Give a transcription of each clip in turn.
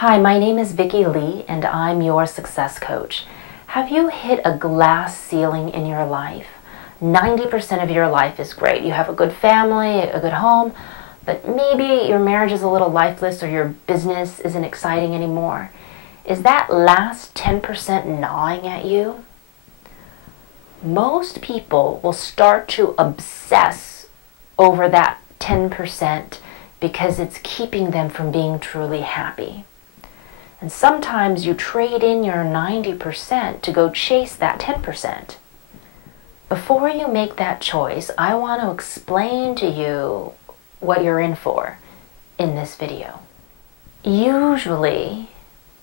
Hi, my name is Vicky Lee and I'm your success coach. Have you hit a glass ceiling in your life? 90% of your life is great. You have a good family, a good home, but maybe your marriage is a little lifeless or your business isn't exciting anymore. Is that last 10% gnawing at you? Most people will start to obsess over that 10% because it's keeping them from being truly happy. And sometimes you trade in your 90% to go chase that 10%. Before you make that choice, I want to explain to you what you're in for in this video. Usually,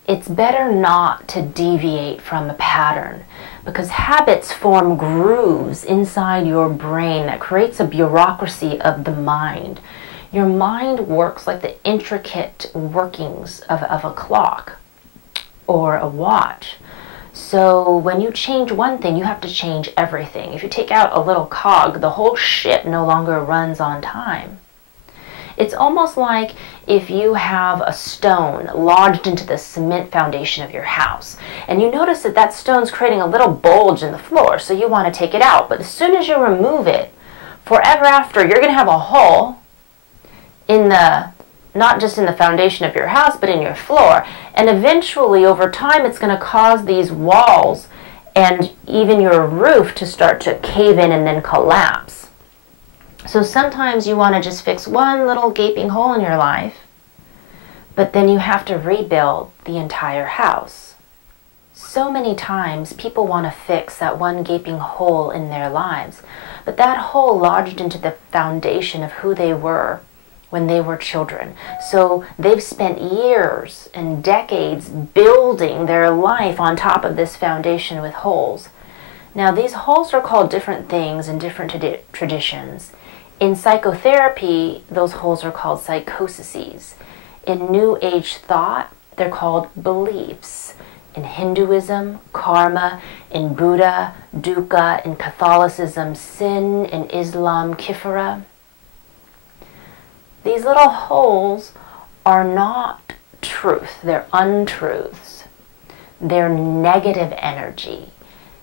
it's better not to deviate from a pattern because habits form grooves inside your brain that creates a bureaucracy of the mind. Your mind works like the intricate workings of a clock or a watch. So when you change one thing, you have to change everything. If you take out a little cog, the whole ship no longer runs on time. It's almost like if you have a stone lodged into the cement foundation of your house, and you notice that that stone's creating a little bulge in the floor, so you want to take it out. But as soon as you remove it, forever after, you're going to have a hole in not just in the foundation of your house, but in your floor. And eventually, over time, it's going to cause these walls and even your roof to start to cave in and then collapse. So sometimes you want to just fix one little gaping hole in your life, but then you have to rebuild the entire house. So many times people want to fix that one gaping hole in their lives, but that hole lodged into the foundation of who they were when they were children. So they've spent years and decades building their life on top of this foundation with holes. Now these holes are called different things in different traditions. In psychotherapy, those holes are called psychoses. In New Age thought, they're called beliefs. In Hinduism, karma. In Buddha, dukkha. In Catholicism, sin. In Islam, kifara. These little holes are not truth. They're untruths. They're negative energy.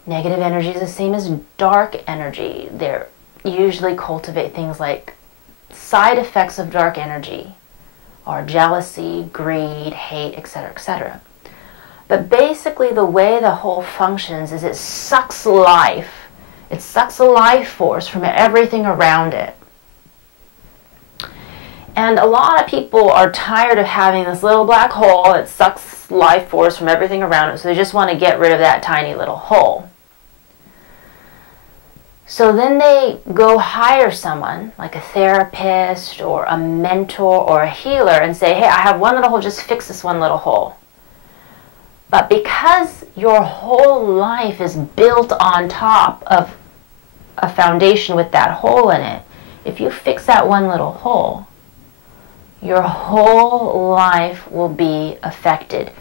Negative energy is the same as dark energy. They're usually cultivate things like side effects of dark energy are jealousy, greed, hate, etc., etc. But basically the way the hole functions is it sucks life. It sucks a life force from everything around it. And a lot of people are tired of having this little black hole that sucks life force from everything around it, so they just want to get rid of that tiny little hole. So then they go hire someone, like a therapist or a mentor or a healer, and say, hey, I have one little hole, just fix this one little hole. But because your whole life is built on top of a foundation with that hole in it, if you fix that one little hole, your whole life will be affected,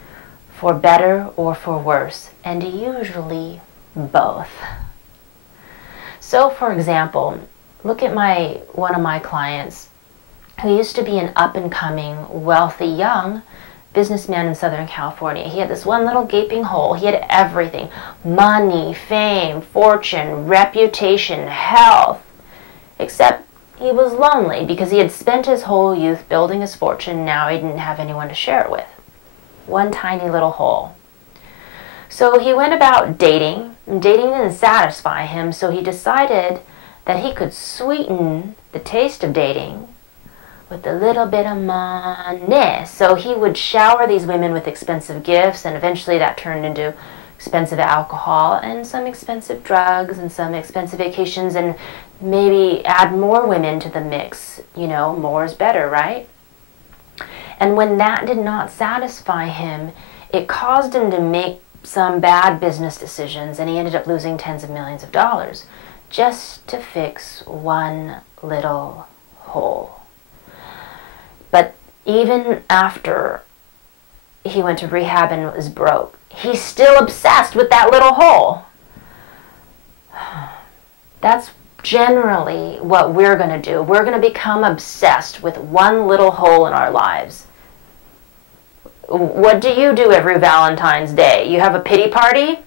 for better or for worse, and usually both. So, for example, look at one of my clients who used to be an up-and-coming, wealthy, young businessman in Southern California. He had this one little gaping hole. He had everything: money, fame, fortune, reputation, health, except he was lonely because he had spent his whole youth building his fortune. Now he didn't have anyone to share it with. One tiny little hole. So he went about dating, and dating didn't satisfy him, so he decided that he could sweeten the taste of dating with a little bit of money. So he would shower these women with expensive gifts, and eventually that turned into expensive alcohol and some expensive drugs and some expensive vacations, and maybe add more women to the mix. You know, more is better, right? And when that did not satisfy him, it caused him to make some bad business decisions, and he ended up losing tens of millions of dollars just to fix one little hole. But even after he went to rehab and was broke, he's still obsessed with that little hole. That's generally what we're going to do. We're going to become obsessed with one little hole in our lives. What do you do every Valentine's Day? You have a pity party?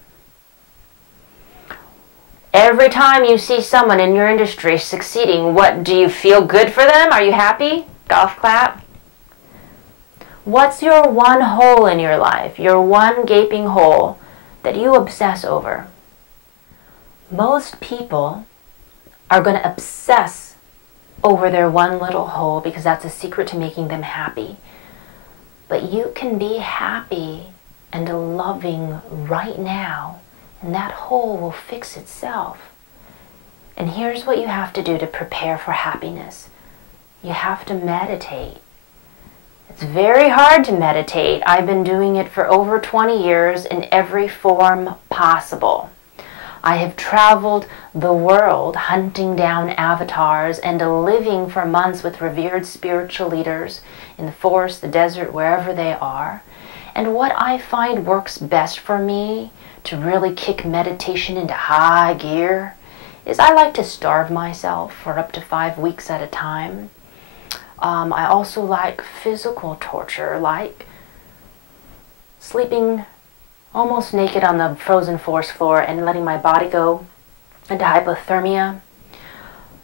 Every time you see someone in your industry succeeding, what, do you feel good for them? Are you happy? Golf clap. What's your one hole in your life, your one gaping hole that you obsess over? Most people are going to obsess over their one little hole because that's a secret to making them happy. But you can be happy and loving right now, and that hole will fix itself. And here's what you have to do to prepare for happiness. You have to meditate. It's very hard to meditate. I've been doing it for over 20 years in every form possible. I have traveled the world hunting down avatars and living for months with revered spiritual leaders in the forest, the desert, wherever they are. And what I find works best for me to really kick meditation into high gear is I like to starve myself for up to 5 weeks at a time. I also like physical torture, like sleeping almost naked on the frozen forest floor and letting my body go into hypothermia.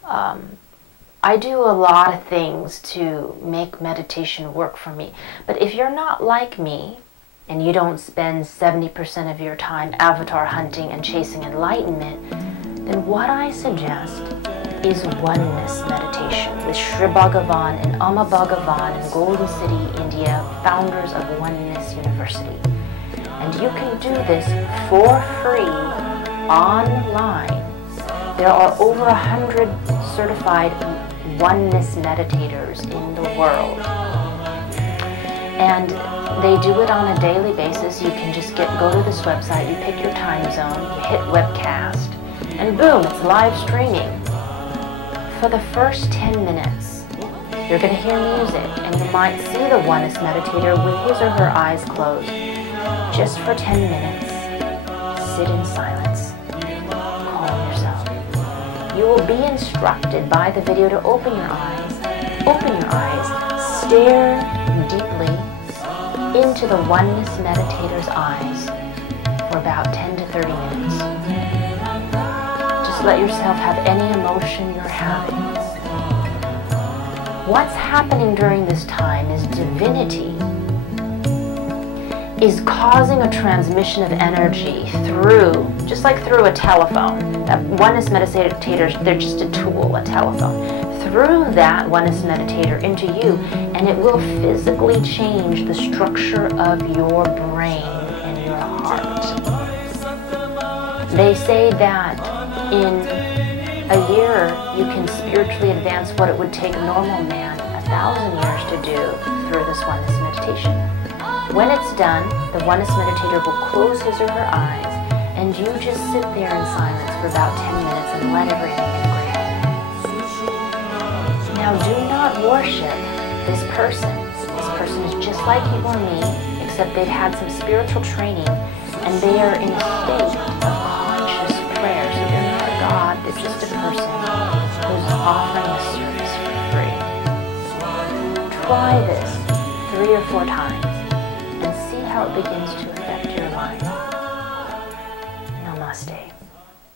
I do a lot of things to make meditation work for me. But if you're not like me, and you don't spend 70% of your time avatar hunting and chasing enlightenment, then what I suggest is oneness meditation with Sri Bhagavan and Amma Bhagavan in Golden City, India, founders of Oneness University. And you can do this for free online. There are over 100 certified oneness meditators in the world. And they do it on a daily basis. You can just go to this website, you pick your time zone, you hit webcast, and boom, it's live streaming. For the first 10 minutes, you're going to hear music, and you might see the oneness meditator with his or her eyes closed. Just for 10 minutes, sit in silence, calm yourself. You will be instructed by the video to open your eyes, stare deeply into the oneness meditator's eyes for about 10 to 30 minutes. Just let yourself have any emotion you're having. What's happening during this time is divinity is causing a transmission of energy through, just like through a telephone. Oneness meditators, they're just a tool, a telephone. Through that oneness meditator into you, and it will physically change the structure of your brain and your heart. They say that in a year you can spiritually advance what it would take a normal man 1,000 years to do through this oneness meditation. When it's done, the oneness meditator will close his or her eyes, and you just sit there in silence for about 10 minutes and let everything integrate. Now, do not worship this person. This person is just like you or me, except they've had some spiritual training, and they are in a state of conscious prayer. So they're not a God, they're just a person who's offering the service for free. Try this 3 or 4 times and see how it begins to affect your life. Namaste.